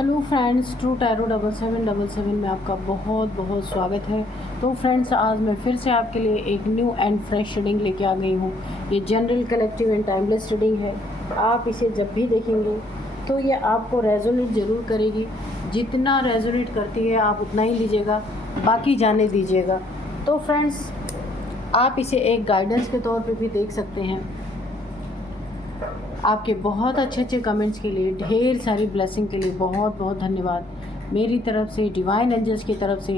Hello friends, true tarot 7777 में आपका बहुत बहुत स्वागत है। तो फ्रेंड्स, आज मैं फिर से आपके लिए एक न्यू एंड फ्रेश रीडिंग लेके आ गई हूँ। ये general, collective and timeless reading है। आप इसे जब भी देखेंगे तो ये आपको रेजोनेट ज़रूर करेगी। जितना रेजोनेट करती है आप उतना ही लीजिएगा, बाकी जाने दीजिएगा। तो फ्रेंड्स, आप इसे एक गाइडेंस के तौर पर भी देख सकते हैं। आपके बहुत अच्छे अच्छे कमेंट्स के लिए, ढेर सारी ब्लेसिंग के लिए बहुत बहुत धन्यवाद। मेरी तरफ से, डिवाइन एंजल्स की तरफ से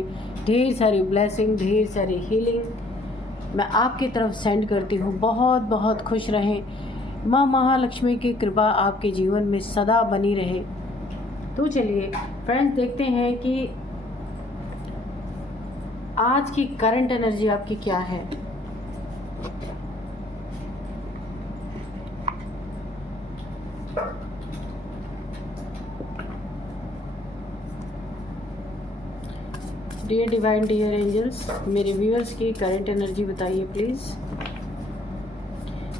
ढेर सारी ब्लेसिंग, ढेर सारी हीलिंग मैं आपकी तरफ सेंड करती हूँ। बहुत बहुत खुश रहें। माँ महालक्ष्मी की कृपा आपके जीवन में सदा बनी रहे। तो चलिए फ्रेंड्स, देखते हैं कि आज की करंट एनर्जी आपकी क्या है। डियर डिवाइन, डियर एंजल्स, मेरे व्यूअर्स की करंट एनर्जी बताइए प्लीज़।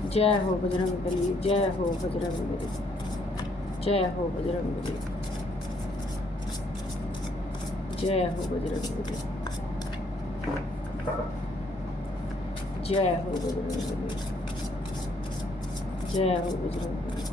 जय हो बजरंगबली, जय हो बजरंगबली, जय हो बजरंगबली, जय हो बजरंगबली, जय हो बजरंगबली, जय हो Bajrangbali.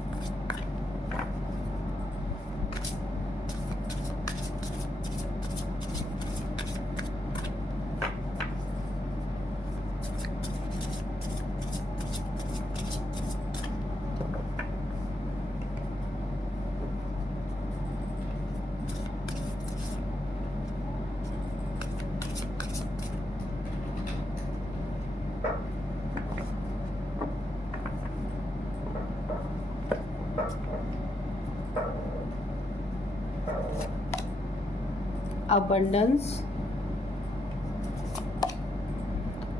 abundance,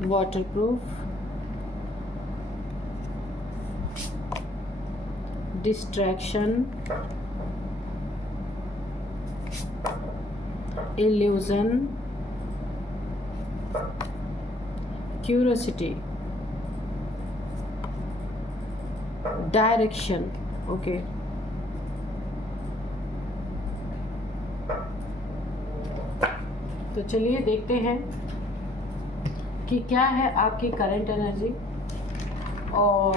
waterproof, distraction, illusion, curiosity, direction. Okay. तो चलिए देखते हैं कि क्या है आपकी करंट एनर्जी और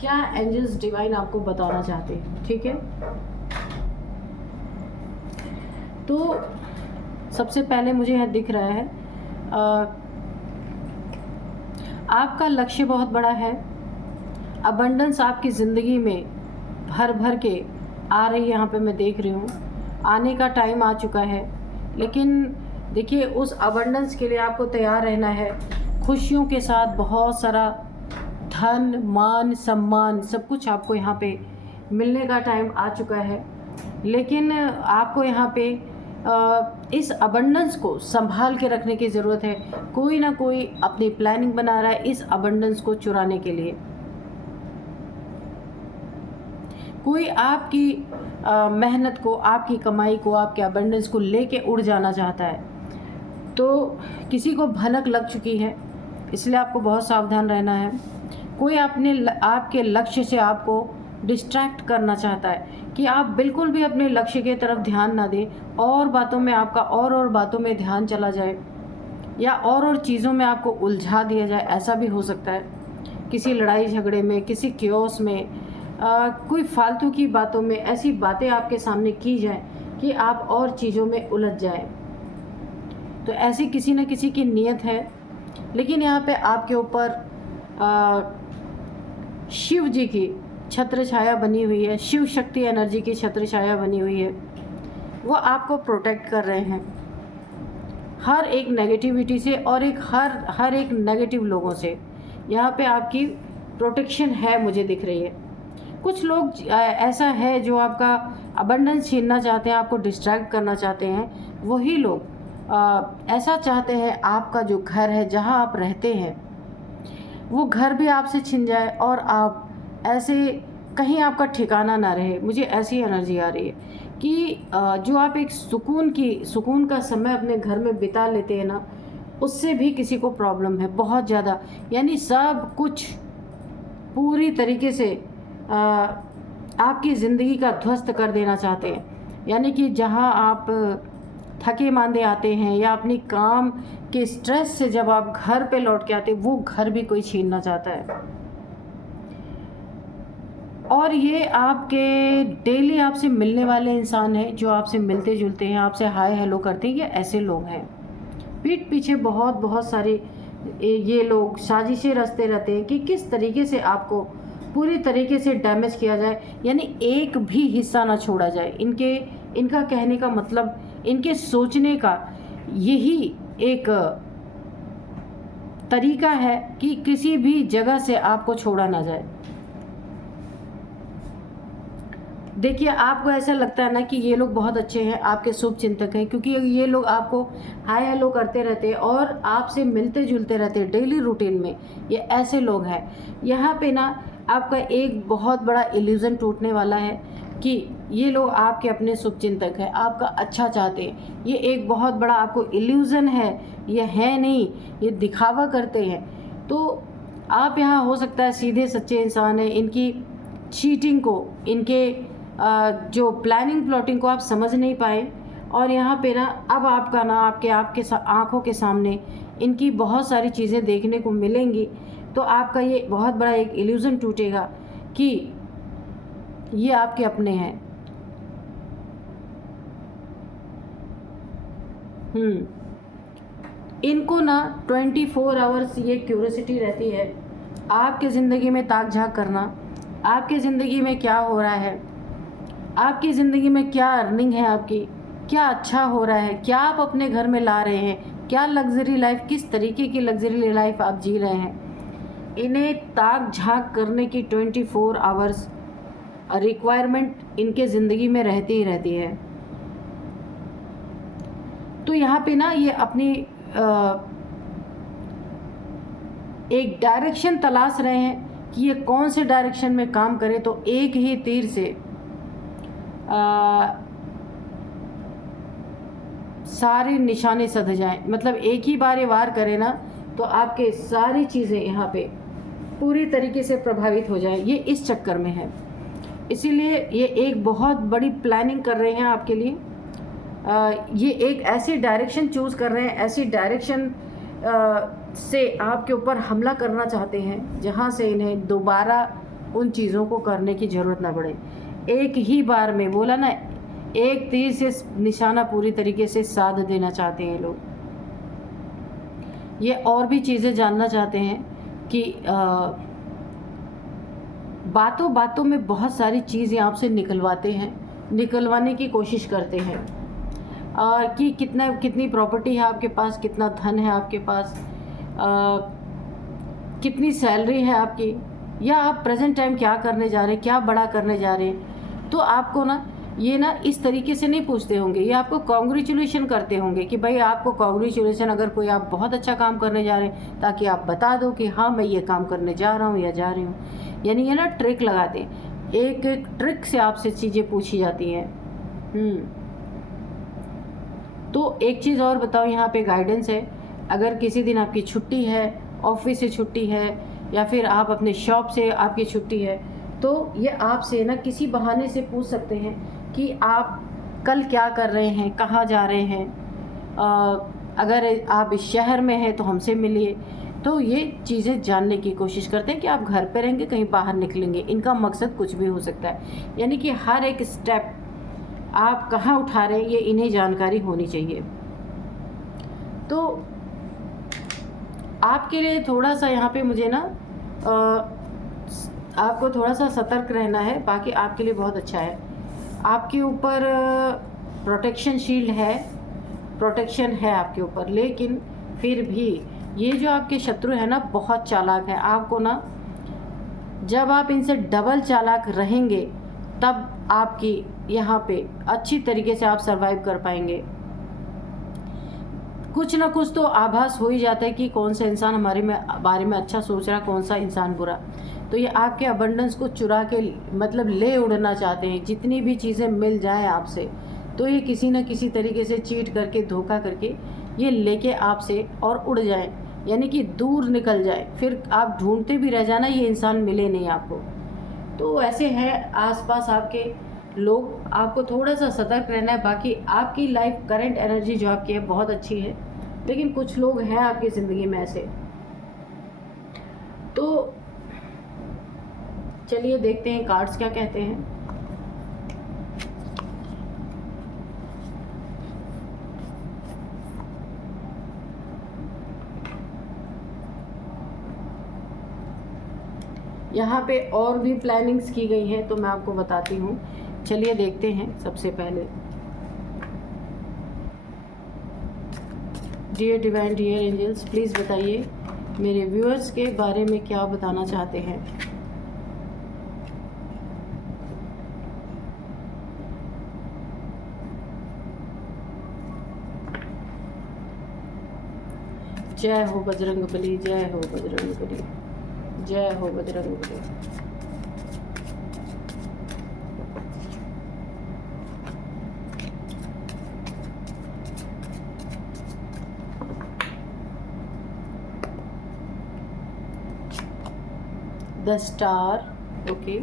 क्या एंजल्स डिवाइन आपको बताना चाहते हैं। ठीक है, तो सबसे पहले मुझे यह दिख रहा है आपका लक्ष्य बहुत बड़ा है। अबंडेंस आपकी ज़िंदगी में भर भर के आ रही है। यहाँ पे मैं देख रही हूँ आने का टाइम आ चुका है। लेकिन देखिए, उस अबंडेंस के लिए आपको तैयार रहना है। खुशियों के साथ बहुत सारा धन, मान, सम्मान सब कुछ आपको यहाँ पे मिलने का टाइम आ चुका है। लेकिन आपको यहाँ पे इस अबंडेंस को संभाल के रखने की ज़रूरत है। कोई ना कोई अपनी प्लानिंग बना रहा है इस अबंडेंस को चुराने के लिए। कोई आपकी मेहनत को, आपकी कमाई को, आपके अबंडेंस को लेके उड़ जाना चाहता है। तो किसी को भनक लग चुकी है, इसलिए आपको बहुत सावधान रहना है। कोई आपके लक्ष्य से आपको डिस्ट्रैक्ट करना चाहता है कि आप बिल्कुल भी अपने लक्ष्य की तरफ ध्यान ना दें, और बातों में आपका और बातों में ध्यान चला जाए, या और चीज़ों में आपको उलझा दिया जाए। ऐसा भी हो सकता है किसी लड़ाई झगड़े में, किसी क्योस में, कोई फालतू की बातों में ऐसी बातें आपके सामने की जाए कि आप और चीज़ों में उलझ जाए। तो ऐसी किसी न किसी की नीयत है। लेकिन यहाँ पे आपके ऊपर शिव जी की छत्र छाया बनी हुई है, शिव शक्ति एनर्जी की छत्र छाया बनी हुई है। वो आपको प्रोटेक्ट कर रहे हैं हर एक नेगेटिविटी से और हर एक नेगेटिव लोगों से। यहाँ पे आपकी प्रोटेक्शन है, मुझे दिख रही है। कुछ लोग ऐसा है जो आपका अबंडेंस छीनना चाहते हैं, आपको डिस्ट्रैक्ट करना चाहते हैं। वही लोग ऐसा चाहते हैं आपका जो घर है, जहाँ आप रहते हैं, वो घर भी आपसे छिन जाए और आप ऐसे कहीं आपका ठिकाना ना रहे। मुझे ऐसी एनर्जी आ रही है कि जो आप एक सुकून का समय अपने घर में बिता लेते हैं ना, उससे भी किसी को प्रॉब्लम है बहुत ज़्यादा। यानी सब कुछ पूरी तरीके से आपकी ज़िंदगी का ध्वस्त कर देना चाहते हैं। यानी कि जहां आप थके मांदे आते हैं या अपनी काम के स्ट्रेस से जब आप घर पे लौट के आते हैं, वो घर भी कोई छीनना चाहता है। और ये आपके डेली आपसे मिलने वाले इंसान हैं, जो आपसे मिलते जुलते हैं, आपसे हाय हेलो करते हैं, ये ऐसे लोग हैं। पीठ पीछे बहुत सारे ये लोग साजिशें रचते रहते हैं कि किस तरीके से आपको पूरी तरीके से डैमेज किया जाए, यानी एक भी हिस्सा ना छोड़ा जाए। इनका कहने का मतलब, इनके सोचने का यही एक तरीका है कि किसी भी जगह से आपको छोड़ा ना जाए। देखिए, आपको ऐसा लगता है ना कि ये लोग बहुत अच्छे हैं, आपके शुभ चिंतक हैं, क्योंकि ये लोग आपको हाय हेलो करते रहते हैं और आपसे मिलते जुलते रहते हैं डेली रूटीन में। ये ऐसे लोग हैं। यहाँ पे ना आपका एक बहुत बड़ा इल्यूज़न टूटने वाला है कि ये लोग आपके अपने शुभ चिंतक हैं, आपका अच्छा चाहते हैं। ये एक बहुत बड़ा आपको इल्यूज़न है, ये है नहीं, ये दिखावा करते हैं। तो आप यहाँ हो सकता है सीधे सच्चे इंसान हैं, इनकी चीटिंग को, इनके जो प्लानिंग प्लॉटिंग को आप समझ नहीं पाए, और यहाँ पे ना अब आपका ना आपके आँखों के सामने इनकी बहुत सारी चीज़ें देखने को मिलेंगी। तो आपका ये बहुत बड़ा एक इल्यूज़न टूटेगा कि ये आपके अपने हैं। इनको ना 24 आवर्स ये क्यूरियोसिटी रहती है आपके ज़िंदगी में ताक झाँक करना, आपके ज़िंदगी में क्या हो रहा है, आपकी ज़िंदगी में क्या अर्निंग है, आपकी क्या अच्छा हो रहा है, क्या आप अपने घर में ला रहे हैं, क्या लग्जरी लाइफ, किस तरीके की लग्जरी लाइफ आप जी रहे हैं। इन्हें ताक झाँक करने की 24 आवर्स रिक्वायरमेंट इनके ज़िंदगी में रहती ही रहती है। तो यहाँ पे ना ये अपनी एक डायरेक्शन तलाश रहे हैं कि ये कौन से डायरेक्शन में काम करे तो एक ही तीर से सारे निशाने सध जाएं। मतलब एक ही बार ये वार करे ना तो आपके सारी चीज़ें यहाँ पे पूरी तरीके से प्रभावित हो जाएं। ये इस चक्कर में है, इसीलिए ये एक बहुत बड़ी प्लानिंग कर रहे हैं आपके लिए। ये एक ऐसी डायरेक्शन चूज़ कर रहे हैं, ऐसी डायरेक्शन से आपके ऊपर हमला करना चाहते हैं जहाँ से इन्हें दोबारा उन चीज़ों को करने की ज़रूरत ना पड़े। एक ही बार में, बोला ना, एक तीर से निशाना पूरी तरीके से साध देना चाहते हैं लोग। ये और भी चीज़ें जानना चाहते हैं कि बातों बातों में बहुत सारी चीज़ें आपसे निकलवाते हैं, निकलवाने की कोशिश करते हैं कि कितनी प्रॉपर्टी है आपके पास, कितना धन है आपके पास, कितनी सैलरी है आपकी, या आप प्रेजेंट टाइम क्या करने जा रहे हैं, क्या बड़ा करने जा रहे हैं। तो आपको ना ये ना इस तरीके से नहीं पूछते होंगे, ये आपको कॉन्ग्रेचुलेशन करते होंगे कि भाई आपको कॉन्ग्रेचुलेशन, अगर कोई आप बहुत अच्छा काम करने जा रहे हैं, ताकि आप बता दो कि हाँ मैं ये काम करने जा रहा हूँ या जा रही हूँ। यानी ये ना ट्रिक लगाते हैं, एक एक ट्रिक से आपसे चीज़ें पूछी जाती हैं। तो एक चीज़ और बताओ, यहाँ पे गाइडेंस है, अगर किसी दिन आपकी छुट्टी है, ऑफिस से छुट्टी है, या फिर आप अपने शॉप से आपकी छुट्टी है, तो ये आपसे ना किसी बहाने से पूछ सकते हैं कि आप कल क्या कर रहे हैं, कहाँ जा रहे हैं, अगर आप इस शहर में हैं तो हमसे मिलिए। तो ये चीज़ें जानने की कोशिश करते हैं कि आप घर पे रहेंगे, कहीं बाहर निकलेंगे, इनका मकसद कुछ भी हो सकता है। यानी कि हर एक स्टेप आप कहाँ उठा रहे हैं ये इन्हें जानकारी होनी चाहिए। तो आपके लिए थोड़ा सा यहाँ पे मुझे ना आपको थोड़ा सा सतर्क रहना है, बाकी आपके लिए बहुत अच्छा है। आपके ऊपर प्रोटेक्शन शील्ड है, प्रोटेक्शन है आपके ऊपर, लेकिन फिर भी ये जो आपके शत्रु है ना बहुत चालाक है। आपको ना जब आप इनसे डबल चालाक रहेंगे तब आपकी यहाँ पे अच्छी तरीके से आप सरवाइव कर पाएंगे। कुछ ना कुछ तो आभास हो ही जाता है कि कौन सा इंसान हमारे बारे में अच्छा सोच रहा, कौन सा इंसान बुरा। तो ये आपके अबंडेंस को चुरा के मतलब ले उड़ना चाहते हैं। जितनी भी चीज़ें मिल जाएं आपसे, तो ये किसी न किसी तरीके से चीट करके, धोखा करके ये लेके आपसे और उड़ जाएं, यानी कि दूर निकल जाए। फिर आप ढूंढते भी रह जाना, ये इंसान मिले नहीं आपको। तो ऐसे हैं आसपास आपके लोग, आपको थोड़ा सा सतर्क रहना है। बाकी आपकी लाइफ करंट एनर्जी जो आपकी है बहुत अच्छी है, लेकिन कुछ लोग हैं आपकी ज़िंदगी में ऐसे। तो चलिए देखते हैं कार्ड्स क्या कहते हैं। यहाँ पे और भी प्लानिंग्स की गई हैं, तो मैं आपको बताती हूँ। चलिए देखते हैं। सबसे पहले dear divine, dear angels, please बताइए मेरे व्यूअर्स के बारे में क्या बताना चाहते हैं। जय हो बजरंगबली, जय हो बजरंगबली, जय हो Bajrangbali. The star, okay.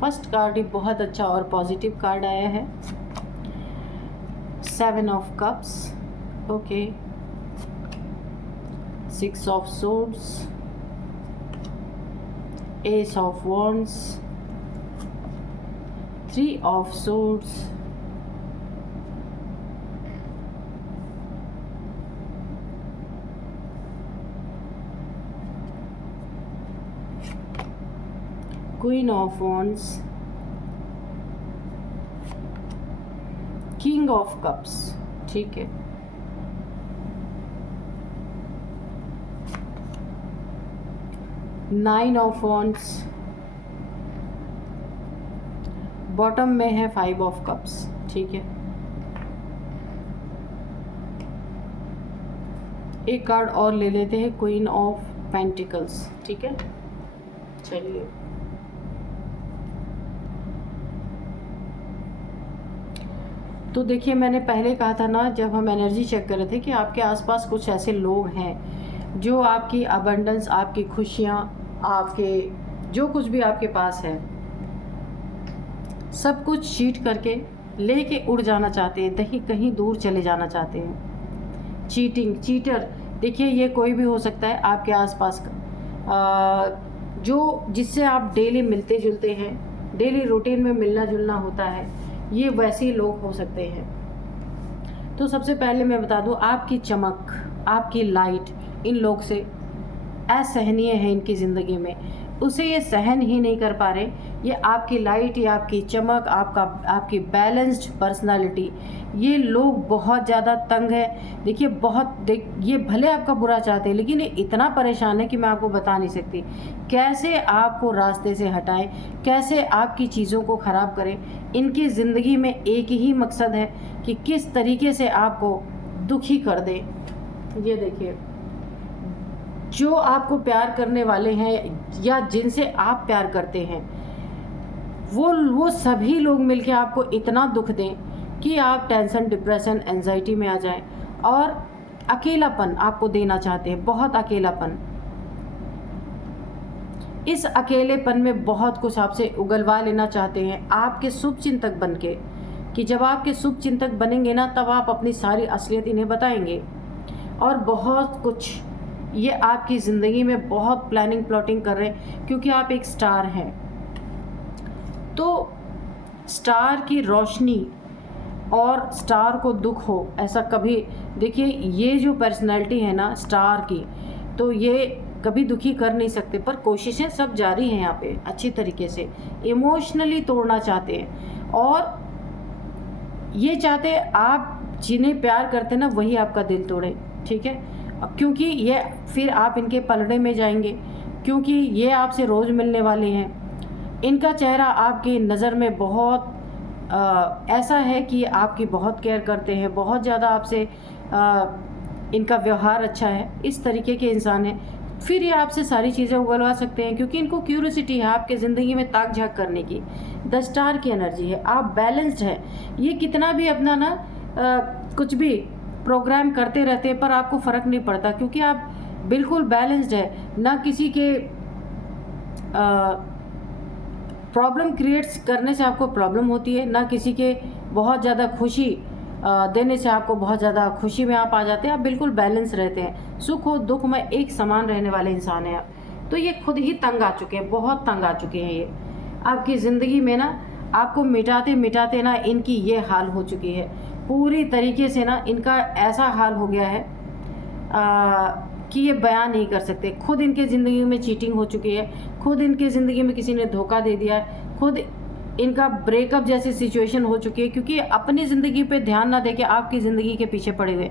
First card ही बहुत अच्छा और पॉजिटिव कार्ड आया है। 7 of cups, okay. 6 of swords, Ace of Wands, 3 of Swords, Queen of Wands, King of Cups, ठीक है। नाइन ऑफ वॉन्ड्स, बॉटम में है 5 ऑफ कप्स, ठीक है। एक कार्ड और ले लेते हैं, क्वीन ऑफ पेंटिकल्स, ठीक है। चलिए तो देखिए, मैंने पहले कहा था ना, जब हम एनर्जी चेक कर रहे थे, कि आपके आसपास कुछ ऐसे लोग हैं जो आपकी अबंडेंस, आपकी खुशियाँ, आपके जो कुछ भी आपके पास है, सब कुछ चीट करके लेके उड़ जाना चाहते हैं, कहीं दूर चले जाना चाहते हैं। चीटिंग, चीटर, देखिए ये कोई भी हो सकता है आपके आसपास का, जो जिससे आप डेली मिलते जुलते हैं, डेली रूटीन में मिलना जुलना होता है, ये वैसे ही लोग हो सकते हैं। तो सबसे पहले मैं बता दूं, आपकी चमक, आपकी लाइट इन लोग से असहनीय है इनकी ज़िंदगी में, उसे ये सहन ही नहीं कर पा रहे। ये आपकी लाइट, ये आपकी चमक, आपकी बैलेंस्ड पर्सनालिटी, ये लोग बहुत ज़्यादा तंग है। देखिए ये भले आपका बुरा चाहते हैं, लेकिन ये इतना परेशान है कि मैं आपको बता नहीं सकती कैसे आपको रास्ते से हटाएं, कैसे आपकी चीज़ों को ख़राब करें। इनकी ज़िंदगी में एक ही मकसद है कि किस तरीके से आपको दुखी कर दें। ये देखिए, जो आपको प्यार करने वाले हैं या जिनसे आप प्यार करते हैं, वो सभी लोग मिलके आपको इतना दुख दें कि आप टेंशन, डिप्रेशन, एंजाइटी में आ जाएं, और अकेलापन आपको देना चाहते हैं, बहुत अकेलापन। इस अकेलेपन में बहुत कुछ आपसे उगलवा लेना चाहते हैं, आपके शुभचिंतक बनके, कि जब आपके शुभचिंतक बनेंगे ना, तब आप अपनी सारी असलियत इन्हें बताएंगे। और बहुत कुछ ये आपकी ज़िंदगी में बहुत प्लानिंग प्लॉटिंग कर रहे हैं, क्योंकि आप एक स्टार हैं। तो स्टार की रोशनी और स्टार को दुख हो, ऐसा कभी, देखिए ये जो पर्सनैलिटी है ना स्टार की, तो ये कभी दुखी कर नहीं सकते, पर कोशिशें सब जारी हैं यहाँ पे अच्छी तरीके से। इमोशनली तोड़ना चाहते हैं, और ये चाहते हैं आप जिन्हें प्यार करते हैं ना, वही आपका दिल तोड़े, ठीक है। क्योंकि ये फिर आप इनके पलड़े में जाएंगे, क्योंकि ये आपसे रोज़ मिलने वाले हैं। इनका चेहरा आपकी नज़र में बहुत ऐसा है कि आपकी बहुत केयर करते हैं, बहुत ज़्यादा आपसे इनका व्यवहार अच्छा है, इस तरीके के इंसान हैं। फिर ये आपसे सारी चीज़ें उगलवा सकते हैं, क्योंकि इनको क्यूरियोसिटी है आपके ज़िंदगी में ताक झाँक करने की। 10 स्टार की एनर्जी है, आप बैलेंस्ड है। ये कितना भी अपना ना कुछ भी प्रोग्राम करते रहते हैं, पर आपको फ़र्क नहीं पड़ता, क्योंकि आप बिल्कुल बैलेंस्ड है। ना किसी के प्रॉब्लम क्रिएट्स करने से आपको प्रॉब्लम होती है, ना किसी के बहुत ज़्यादा खुशी देने से आपको बहुत ज़्यादा खुशी में आप आ जाते हैं। आप बिल्कुल बैलेंस रहते हैं, सुख हो दुख में एक समान रहने वाले इंसान हैं आप। तो ये खुद ही तंग आ चुके हैं, बहुत तंग आ चुके हैं ये आपकी ज़िंदगी में ना। आपको मिटाते मिटाते ना इनकी ये हाल हो चुकी है पूरी तरीके से ना। इनका ऐसा हाल हो गया है कि ये बयान नहीं कर सकते। खुद इनके ज़िंदगी में चीटिंग हो चुकी है, खुद इनके ज़िंदगी में किसी ने धोखा दे दिया है, खुद इनका ब्रेकअप जैसी सिचुएशन हो चुकी है, क्योंकि अपनी ज़िंदगी पे ध्यान ना देके आपकी ज़िंदगी के पीछे पड़े हुए।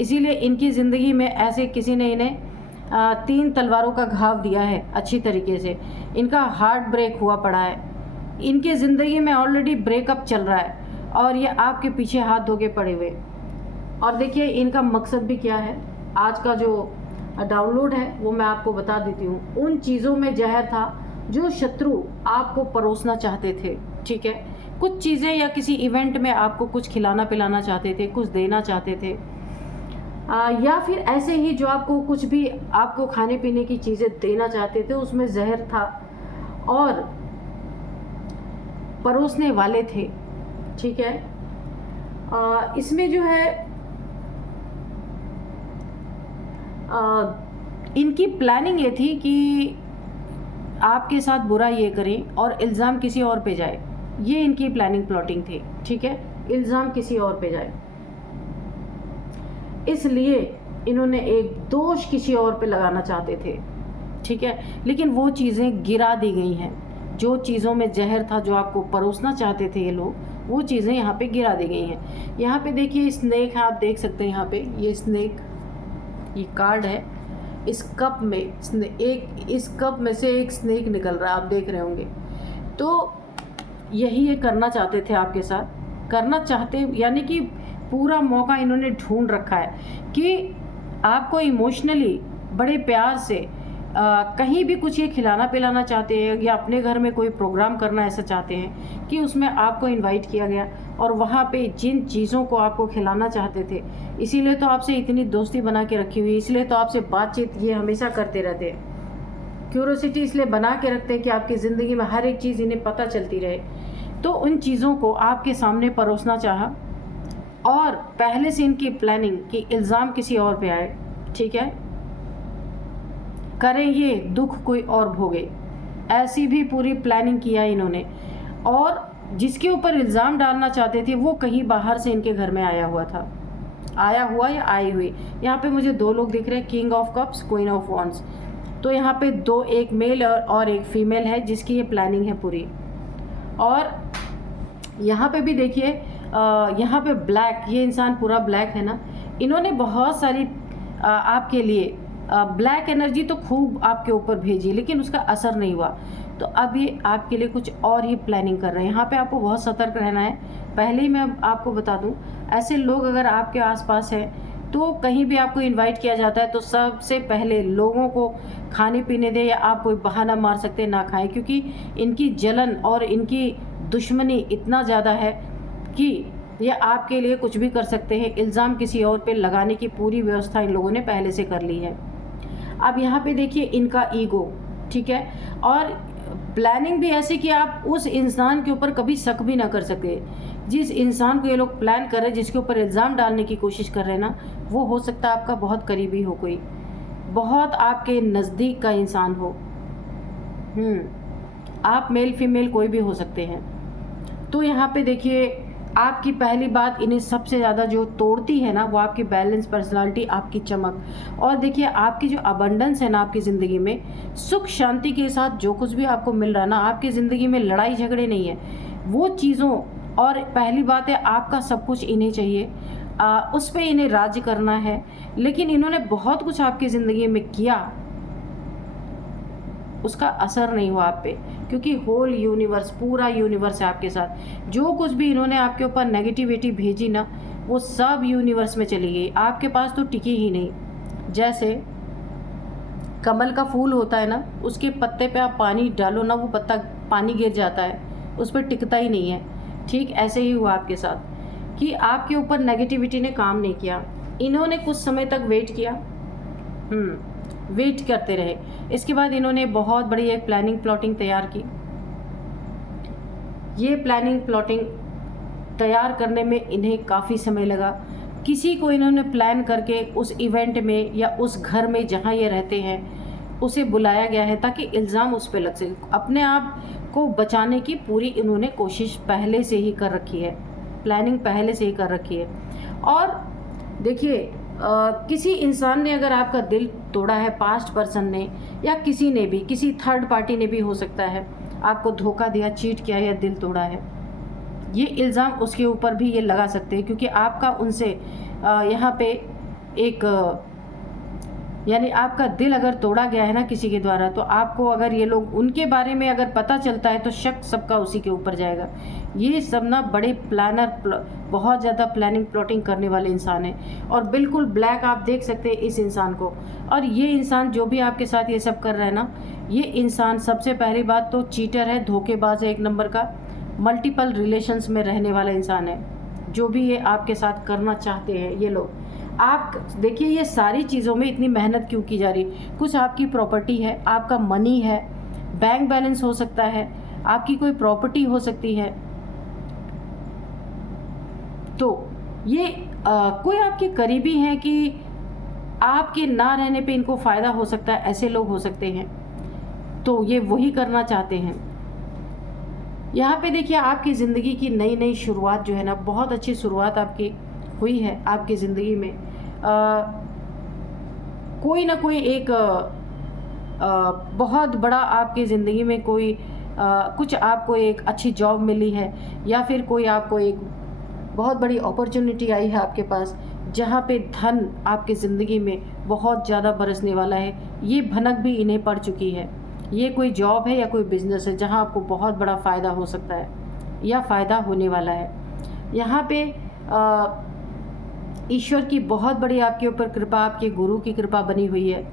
इसीलिए इनकी ज़िंदगी में ऐसे किसी ने इन्हें 3 तलवारों का घाव दिया है अच्छी तरीके से। इनका हार्ट ब्रेक हुआ पड़ा है, इनकी ज़िंदगी में ऑलरेडी ब्रेकअप चल रहा है और ये आपके पीछे हाथ धो के पड़े हुए। और देखिए इनका मकसद भी क्या है। आज का जो डाउनलोड है वो मैं आपको बता देती हूँ। उन चीज़ों में जहर था जो शत्रु आपको परोसना चाहते थे, ठीक है। कुछ चीज़ें या किसी इवेंट में आपको कुछ खिलाना पिलाना चाहते थे, कुछ देना चाहते थे, या फिर ऐसे ही जो आपको कुछ भी आपको खाने पीने की चीज़ें देना चाहते थे, उसमें जहर था और परोसने वाले थे, ठीक है। इसमें जो है इनकी प्लानिंग ये थी कि आपके साथ बुरा ये करें और इल्ज़ाम किसी और पे जाए। ये इनकी प्लानिंग प्लॉटिंग थी, ठीक है। इल्ज़ाम किसी और पे जाए, इसलिए इन्होंने एक दोष किसी और पे लगाना चाहते थे, ठीक है। लेकिन वो चीज़ें गिरा दी गई हैं। जो चीज़ों में जहर था, जो आपको परोसना चाहते थे ये लोग, वो चीज़ें यहाँ पे गिरा दी गई हैं। यहाँ पे देखिए स्नेक है, आप देख सकते हैं। यहाँ पे ये स्नेक, ये कार्ड है। इस कप में इस कप में से एक स्नेक निकल रहा है, आप देख रहे होंगे। तो यही ये करना चाहते थे आपके साथ, करना चाहते, यानी कि पूरा मौका इन्होंने ढूंढ रखा है कि आपको इमोशनली बड़े प्यार से कहीं भी कुछ ये खिलाना पिलाना चाहते हैं, या अपने घर में कोई प्रोग्राम करना ऐसा चाहते हैं कि उसमें आपको इनवाइट किया गया और वहाँ पे जिन चीज़ों को आपको खिलाना चाहते थे, इसीलिए तो आपसे इतनी दोस्ती बना के रखी हुई, इसलिए तो आपसे बातचीत ये हमेशा करते रहते हैं। क्यूरोसिटी इसलिए बना के रखते हैं कि आपकी ज़िंदगी में हर एक चीज़ इन्हें पता चलती रहे। तो उन चीज़ों को आपके सामने परोसना चाहा और पहले से इनकी प्लानिंग कि इल्ज़ाम किसी और पे आए, ठीक है, करें ये दुख कोई और भोगे, ऐसी भी पूरी प्लानिंग किया इन्होंने। और जिसके ऊपर इल्ज़ाम डालना चाहते थे वो कहीं बाहर से इनके घर में आया हुआ था, आया हुआ या आई हुई। यहाँ पे मुझे 2 लोग दिख रहे हैं, king of cups, queen of wands. तो यहाँ पे 2, एक मेल और एक फीमेल है जिसकी ये प्लानिंग है पूरी। और यहाँ पे भी देखिए, यहाँ पे ब्लैक, ये इंसान पूरा ब्लैक है ना। इन्होंने बहुत सारी आपके लिए ब्लैक एनर्जी तो खूब आपके ऊपर भेजी, लेकिन उसका असर नहीं हुआ। तो अब ये आपके लिए कुछ और ही प्लानिंग कर रहे हैं। यहाँ पे आपको बहुत सतर्क रहना है। पहले ही मैं आपको बता दूँ, ऐसे लोग अगर आपके आसपास हैं तो कहीं भी आपको इनवाइट किया जाता है तो सबसे पहले लोगों को खाने पीने दें, या आप कोई बहाना मार सकते हैं ना खाएं, क्योंकि इनकी जलन और इनकी दुश्मनी इतना ज़्यादा है कि ये आपके लिए कुछ भी कर सकते हैं। इल्ज़ाम किसी और पे लगाने की पूरी व्यवस्था इन लोगों ने पहले से कर ली है। अब यहाँ पे देखिए इनका ईगो, ठीक है, और प्लानिंग भी ऐसी कि आप उस इंसान के ऊपर कभी शक भी ना कर सके। जिस इंसान को ये लोग प्लान कर रहे हैं, जिसके ऊपर इल्ज़ाम डालने की कोशिश कर रहे हैं ना, वो हो सकता है आपका बहुत करीबी हो, कोई बहुत आपके नज़दीक का इंसान हो। आप मेल फीमेल कोई भी हो सकते हैं। तो यहाँ पे देखिए आपकी पहली बात इन्हें सबसे ज़्यादा जो तोड़ती है ना, वो आपकी बैलेंस पर्सनालिटी, आपकी चमक। और देखिए आपकी जो अबंडेंस है ना आपकी ज़िंदगी में, सुख शांति के साथ जो कुछ भी आपको मिल रहा है ना, आपकी ज़िंदगी में लड़ाई झगड़े नहीं है वो चीज़ों। और पहली बात है आपका सब कुछ इन्हें चाहिए, उस पर इन्हें राज्य करना है। लेकिन इन्होंने बहुत कुछ आपकी ज़िंदगी में किया, उसका असर नहीं हुआ आप पे, क्योंकि होल यूनिवर्स, पूरा यूनिवर्स है आपके साथ। जो कुछ भी इन्होंने आपके ऊपर नेगेटिविटी भेजी ना, वो सब यूनिवर्स में चली गई, आपके पास तो टिकी ही नहीं। जैसे कमल का फूल होता है ना, उसके पत्ते पे आप पानी डालो ना, वो पत्ता पानी गिर जाता है, उस पर टिकता ही नहीं है। ठीक ऐसे ही हुआ आपके साथ कि आपके ऊपर नेगेटिविटी ने काम नहीं किया। इन्होंने कुछ समय तक वेट किया, वेट करते रहे। इसके बाद इन्होंने बहुत बड़ी एक प्लानिंग प्लॉटिंग तैयार की ये प्लानिंग प्लॉटिंग तैयार करने में इन्हें काफ़ी समय लगा। किसी को इन्होंने प्लान करके उस इवेंट में या उस घर में जहाँ ये रहते हैं उसे बुलाया गया है ताकि इल्ज़ाम उस पर लग सके। अपने आप को बचाने की पूरी इन्होंने कोशिश पहले से ही कर रखी है, प्लानिंग पहले से ही कर रखी है। और देखिए किसी इंसान ने अगर आपका दिल तोड़ा है, पास्ट पर्सन ने या किसी ने भी, किसी थर्ड पार्टी ने भी हो सकता है, आपको धोखा दिया, चीट किया या दिल तोड़ा है, ये इल्ज़ाम उसके ऊपर भी ये लगा सकते हैं क्योंकि आपका उनसे यहाँ पे एक यानी आपका दिल अगर तोड़ा गया है ना किसी के द्वारा, तो आपको अगर ये लोग उनके बारे में अगर पता चलता है तो शक सबका उसी के ऊपर जाएगा। ये सब ना बड़े प्लानर, बहुत ज़्यादा प्लानिंग प्लॉटिंग करने वाले इंसान हैं और बिल्कुल ब्लैक आप देख सकते हैं इस इंसान को। और ये इंसान जो भी आपके साथ ये सब कर रहा है ना, ये इंसान सबसे पहली बात तो चीटर है, धोखेबाज है, एक नंबर का मल्टीपल रिलेशंस में रहने वाला इंसान है। जो भी ये आपके साथ करना चाहते हैं ये लोग, आप देखिए ये सारी चीज़ों में इतनी मेहनत क्यों की जा रही। कुछ आपकी प्रॉपर्टी है, आपका मनी है, बैंक बैलेंस हो सकता है, आपकी कोई प्रॉपर्टी हो सकती है, तो ये कोई आपके करीबी हैं कि आपके ना रहने पे इनको फ़ायदा हो सकता है, ऐसे लोग हो सकते हैं, तो ये वही करना चाहते हैं। यहाँ पे देखिए आपकी ज़िंदगी की नई नई शुरुआत जो है ना, बहुत अच्छी शुरुआत आपकी हुई है आपकी ज़िंदगी में। कोई ना कोई एक बहुत बड़ा आपकी ज़िंदगी में कोई कुछ आपको एक अच्छी जॉब मिली है या फिर कोई आपको एक बहुत बड़ी अपॉर्चुनिटी आई है आपके पास, जहाँ पे धन आपकी ज़िंदगी में बहुत ज़्यादा बरसने वाला है। ये भनक भी इन्हें पड़ चुकी है। ये कोई जॉब है या कोई बिज़नेस है जहाँ आपको बहुत बड़ा फ़ायदा हो सकता है या फ़ायदा होने वाला है। यहाँ पे ईश्वर की बहुत बड़ी आपके ऊपर कृपा, आपके गुरु की कृपा बनी हुई है।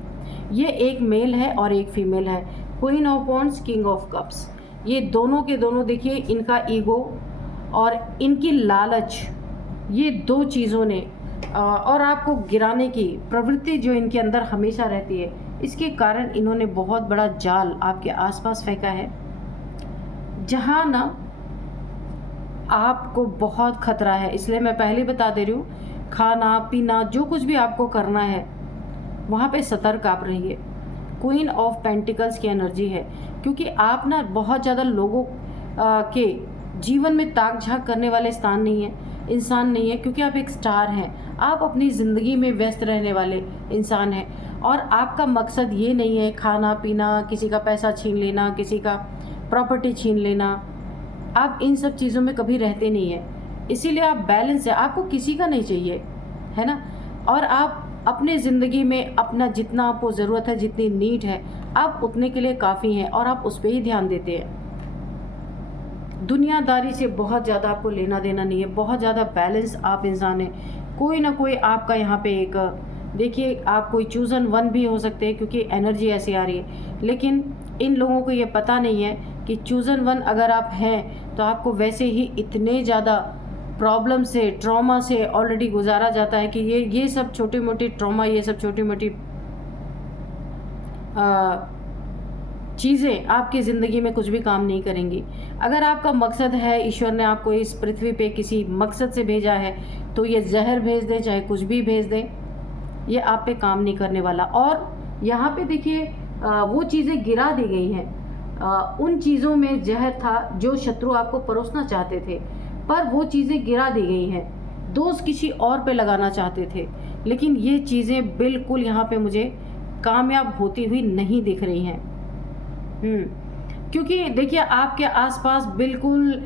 ये एक मेल है और एक फीमेल है, queen of wands, king of cups. ये दोनों के दोनों देखिए, इनका ईगो और इनकी लालच, ये दो चीज़ों ने और आपको गिराने की प्रवृत्ति जो इनके अंदर हमेशा रहती है, इसके कारण इन्होंने बहुत बड़ा जाल आपके आसपास फेंका है, जहाँ ना आपको बहुत खतरा है। इसलिए मैं पहले बता दे रही हूँ, खाना पीना जो कुछ भी आपको करना है वहाँ पे सतर्क आप रहिए। क्वीन ऑफ पेंटिकल्स की एनर्जी है, क्योंकि आप ना बहुत ज़्यादा लोगों के जीवन में ताक झाँक करने वाले इंसान नहीं है, क्योंकि आप एक स्टार हैं। आप अपनी ज़िंदगी में व्यस्त रहने वाले इंसान हैं और आपका मकसद ये नहीं है खाना पीना, किसी का पैसा छीन लेना, किसी का प्रॉपर्टी छीन लेना। आप इन सब चीज़ों में कभी रहते नहीं हैं, इसीलिए आप बैलेंस है, आपको किसी का नहीं चाहिए, है ना। और आप अपने ज़िंदगी में अपना जितना आपको ज़रूरत है, जितनी नीड है, आप उतने के लिए काफ़ी हैं और आप उस पर ही ध्यान देते हैं। दुनियादारी से बहुत ज़्यादा आपको लेना देना नहीं है, बहुत ज़्यादा बैलेंस आप इंसान हैं। कोई ना कोई आपका यहाँ पे एक देखिए, आप कोई चूज़न वन भी हो सकते हैं, क्योंकि एनर्जी ऐसी आ रही है। लेकिन इन लोगों को ये पता नहीं है कि चूज़न वन अगर आप हैं तो आपको वैसे ही इतने ज़्यादा प्रॉब्लम से, ट्रॉमा से ऑलरेडी गुजारा जाता है कि ये सब छोटी मोटी ट्रॉमा, ये सब छोटी मोटी चीज़ें आपकी ज़िंदगी में कुछ भी काम नहीं करेंगी। अगर आपका मकसद है, ईश्वर ने आपको इस पृथ्वी पे किसी मकसद से भेजा है, तो ये जहर भेज दे, चाहे कुछ भी भेज दे, ये आप पे काम नहीं करने वाला। और यहाँ पे देखिए वो चीज़ें गिरा दी गई हैं। उन चीज़ों में जहर था जो शत्रु आपको परोसना चाहते थे, पर वो चीज़ें गिरा दी गई हैं। दोष किसी और पे लगाना चाहते थे, लेकिन ये चीज़ें बिल्कुल यहाँ पे मुझे कामयाब होती हुई नहीं दिख रही हैं। क्योंकि देखिए आपके आसपास बिल्कुल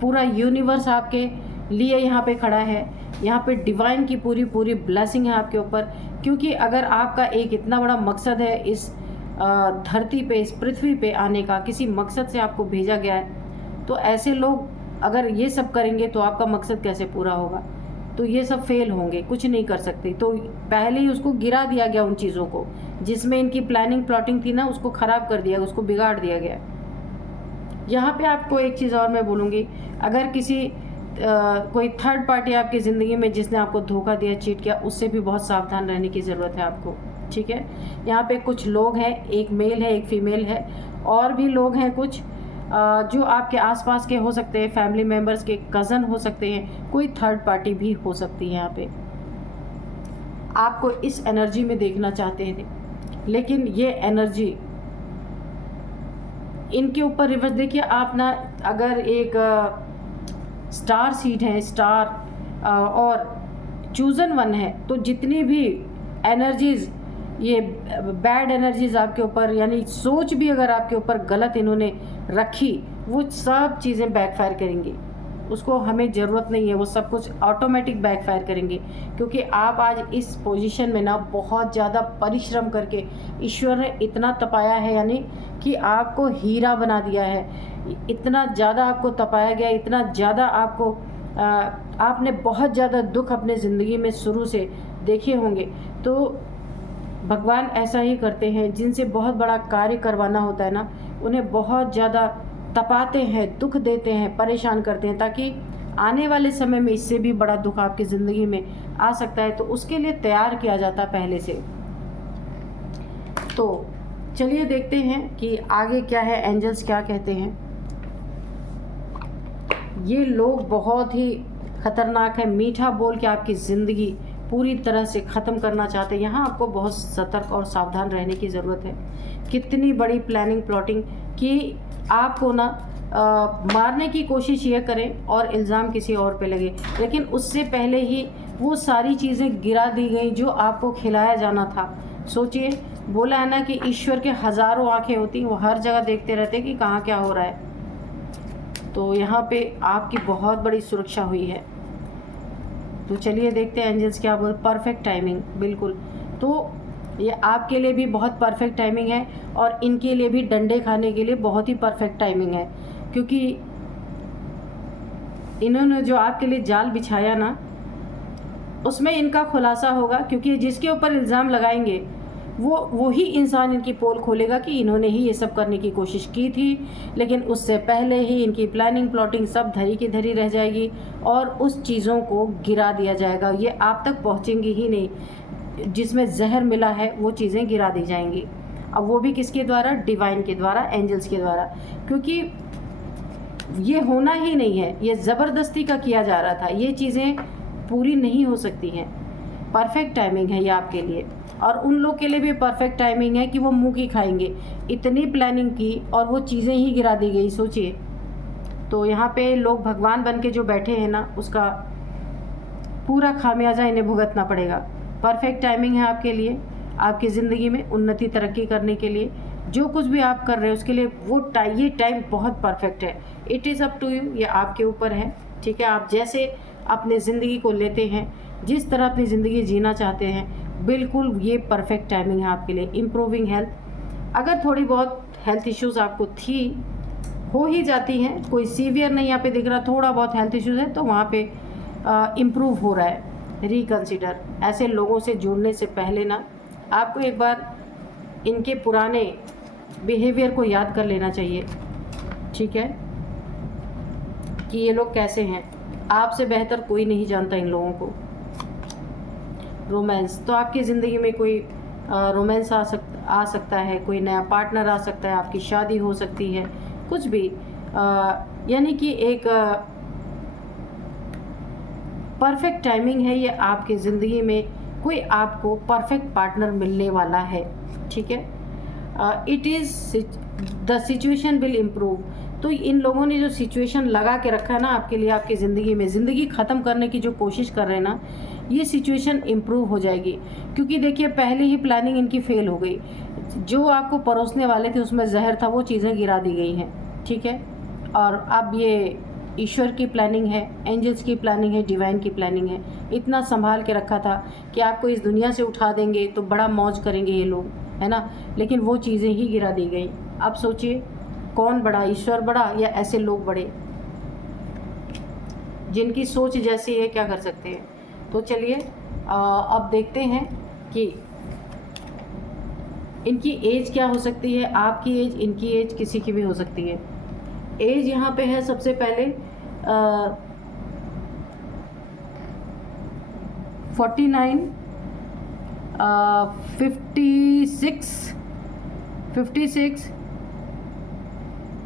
पूरा यूनिवर्स आपके लिए यहाँ पे खड़ा है। यहाँ पे डिवाइन की पूरी पूरी ब्लेसिंग है आपके ऊपर, क्योंकि अगर आपका एक इतना बड़ा मकसद है इस धरती पे, इस पृथ्वी पे आने का, किसी मकसद से आपको भेजा गया है, तो ऐसे लोग अगर ये सब करेंगे तो आपका मकसद कैसे पूरा होगा। तो ये सब फेल होंगे, कुछ नहीं कर सकते। तो पहले ही उसको गिरा दिया गया, उन चीज़ों को जिसमें इनकी प्लानिंग प्लॉटिंग थी ना, उसको ख़राब कर दिया, उसको बिगाड़ दिया गया। यहाँ पे आपको एक चीज़ और मैं बोलूँगी, अगर किसी कोई थर्ड पार्टी आपकी ज़िंदगी में जिसने आपको धोखा दिया, चीट किया, उससे भी बहुत सावधान रहने की ज़रूरत है आपको, ठीक है। यहाँ पे कुछ लोग हैं, एक मेल है एक फीमेल है, और भी लोग हैं कुछ जो आपके आसपास के हो सकते हैं, फैमिली मेम्बर्स के कज़न हो सकते हैं, कोई थर्ड पार्टी भी हो सकती है। यहाँ पे आपको इस एनर्जी में देखना चाहते थे, लेकिन ये एनर्जी इनके ऊपर रिवर्स। देखिए आप ना, अगर एक स्टार सीड है, स्टार और चूज़न वन है, तो जितनी भी एनर्जीज़, ये बैड एनर्जीज़ आपके ऊपर, यानी सोच भी अगर आपके ऊपर गलत इन्होंने रखी, वो सब चीज़ें बैकफायर करेंगी। उसको हमें ज़रूरत नहीं है, वो सब कुछ ऑटोमेटिक बैकफायर करेंगे, क्योंकि आप आज इस पोजीशन में ना बहुत ज़्यादा परिश्रम करके ईश्वर ने इतना तपाया है, यानी कि आपको हीरा बना दिया है। इतना ज़्यादा आपको तपाया गया, इतना ज़्यादा आपको आपने बहुत ज़्यादा दुख अपने ज़िंदगी में शुरू से देखे होंगे। तो भगवान ऐसा ही करते हैं, जिनसे बहुत बड़ा कार्य करवाना होता है ना, उन्हें बहुत ज़्यादा तपाते हैं, दुख देते हैं, परेशान करते हैं, ताकि आने वाले समय में इससे भी बड़ा दुख आपकी ज़िंदगी में आ सकता है, तो उसके लिए तैयार किया जाता पहले से। तो चलिए देखते हैं कि आगे क्या है, एंजल्स क्या कहते हैं। ये लोग बहुत ही खतरनाक है, मीठा बोल के आपकी ज़िंदगी पूरी तरह से ख़त्म करना चाहते हैं। यहाँ आपको बहुत सतर्क और सावधान रहने की ज़रूरत है। कितनी बड़ी प्लानिंग प्लॉटिंग कि आपको ना मारने की कोशिश ये करें और इल्ज़ाम किसी और पे लगे, लेकिन उससे पहले ही वो सारी चीज़ें गिरा दी गई जो आपको खिलाया जाना था। सोचिए, बोला है ना कि ईश्वर के हज़ारों आँखें होती, वो हर जगह देखते रहते कि कहाँ क्या हो रहा है। तो यहाँ पे आपकी बहुत बड़ी सुरक्षा हुई है। तो चलिए देखते हैं एंजल्स क्या बोल। परफेक्ट टाइमिंग, बिल्कुल। तो ये आपके लिए भी बहुत परफेक्ट टाइमिंग है, और इनके लिए भी डंडे खाने के लिए बहुत ही परफेक्ट टाइमिंग है, क्योंकि इन्होंने जो आपके लिए जाल बिछाया ना, उसमें इनका खुलासा होगा, क्योंकि जिसके ऊपर इल्ज़ाम लगाएंगे वो ही इंसान इनकी पोल खोलेगा कि इन्होंने ही ये सब करने की कोशिश की थी, लेकिन उससे पहले ही इनकी प्लानिंग प्लॉटिंग सब धरी की धरी रह जाएगी, और उस चीज़ों को गिरा दिया जाएगा। ये आप तक पहुँचेंगी ही नहीं, जिसमें जहर मिला है वो चीज़ें गिरा दी जाएंगी। अब वो भी किसके द्वारा? डिवाइन के द्वारा, एंजल्स के द्वारा, क्योंकि ये होना ही नहीं है, ये ज़बरदस्ती का किया जा रहा था। ये चीज़ें पूरी नहीं हो सकती हैं। परफेक्ट टाइमिंग है ये आपके लिए, और उन लोग के लिए भी परफेक्ट टाइमिंग है कि वो मुंह की खाएंगे। इतनी प्लानिंग की और वो चीज़ें ही गिरा दी गई, सोचिए। तो यहाँ पे लोग भगवान बन के जो बैठे हैं ना, उसका पूरा खामियाजा इन्हें भुगतना पड़ेगा। परफेक्ट टाइमिंग है आपके लिए, आपकी ज़िंदगी में उन्नति तरक्की करने के लिए। जो कुछ भी आप कर रहे हो उसके लिए वो ये टाइम बहुत परफेक्ट है। It is up to you, ये आपके ऊपर है, ठीक है। आप जैसे अपने ज़िंदगी को लेते हैं, जिस तरह अपनी ज़िंदगी जीना चाहते हैं, बिल्कुल ये परफेक्ट टाइमिंग है आपके लिए। इम्प्रूविंग हेल्थ, अगर थोड़ी बहुत हेल्थ इश्यूज़ आपको हो ही जाती हैं, कोई सीवियर नहीं यहाँ पे दिख रहा, थोड़ा बहुत हेल्थ इश्यूज़ है, तो वहाँ पे इम्प्रूव हो रहा है। रिकन्सिडर, ऐसे लोगों से जुड़ने से पहले ना आपको एक बार इनके पुराने बिहेवियर को याद कर लेना चाहिए, ठीक है, कि ये लोग कैसे हैं। आपसे बेहतर कोई नहीं जानता इन लोगों को। रोमांस, तो आपकी ज़िंदगी में कोई रोमांस आ सकता है, कोई नया पार्टनर आ सकता है, आपकी शादी हो सकती है, कुछ भी, यानी कि एक परफेक्ट टाइमिंग है ये आपकी ज़िंदगी में। कोई आपको परफेक्ट पार्टनर मिलने वाला है, ठीक है। It is the situation will improve. तो इन लोगों ने जो सिचुएशन लगा के रखा है ना आपके लिए, आपकी ज़िंदगी में ज़िंदगी ख़त्म करने की जो कोशिश कर रहे हैं ना, ये सिचुएशन इम्प्रूव हो जाएगी। क्योंकि देखिए पहले ही प्लानिंग इनकी फ़ेल हो गई, जो आपको परोसने वाले थे उसमें जहर था, वो चीज़ें गिरा दी गई हैं, ठीक है। और अब ये ईश्वर की प्लानिंग है, एंजल्स की प्लानिंग है, डिवाइन की प्लानिंग है। इतना संभाल के रखा था कि आपको इस दुनिया से उठा देंगे तो बड़ा मौज करेंगे ये लोग, है ना, लेकिन वो चीज़ें ही गिरा दी गई। अब सोचिए कौन बड़ा, ईश्वर बड़ा या ऐसे लोग बड़े जिनकी सोच जैसी है, क्या कर सकते हैं। तो चलिए अब देखते हैं कि इनकी एज क्या हो सकती है। आपकी एज, इनकी एज, किसी की भी हो सकती है। एज यहाँ पे है सबसे पहले 49, 56,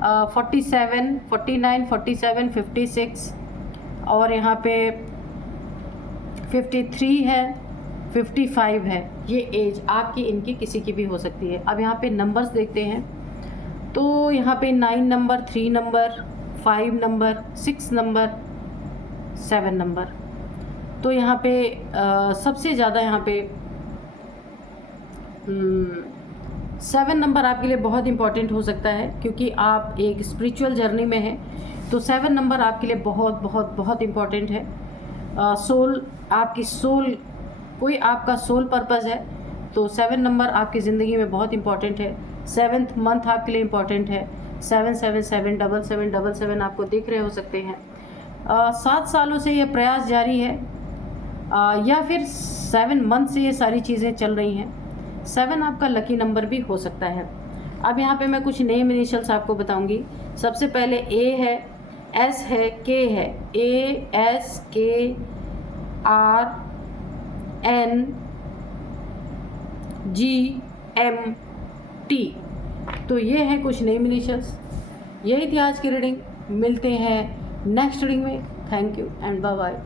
47, 49, 47, 56 और यहाँ पे 53 है, 55 है। ये एज आपकी इनकी किसी की भी हो सकती है। अब यहाँ पे नंबर्स देखते हैं तो यहाँ पे 9 number, 3 number, 5 number, 6 number, 7 number. तो यहाँ पे सबसे ज़्यादा यहाँ पे 7 नंबर आपके लिए बहुत इम्पॉर्टेंट हो सकता है, क्योंकि आप एक स्पिरिचुअल जर्नी में हैं। तो 7 नंबर आपके लिए बहुत बहुत बहुत इम्पॉर्टेंट है। सोल, आपकी सोल, कोई आपका सोल पर्पस है तो 7 नंबर आपकी ज़िंदगी में बहुत इम्पॉर्टेंट है। 7th मंथ आपके लिए इम्पॉर्टेंट है। 777 777 आपको दिख रहे हो सकते हैं। 7 सालों से ये प्रयास जारी है, या फिर 7 मंथ से ये सारी चीज़ें चल रही हैं। 7 आपका लकी नंबर भी हो सकता है। अब यहाँ पे मैं कुछ नेम इनिशियल्स आपको बताऊंगी। सबसे पहले ए है, एस है, के है। A S K R N G M T. तो ये हैं कुछ नेम इनिशियल्स। यही थी आज की रीडिंग। मिलते हैं नेक्स्ट रीडिंग में। Thank you and bye bye.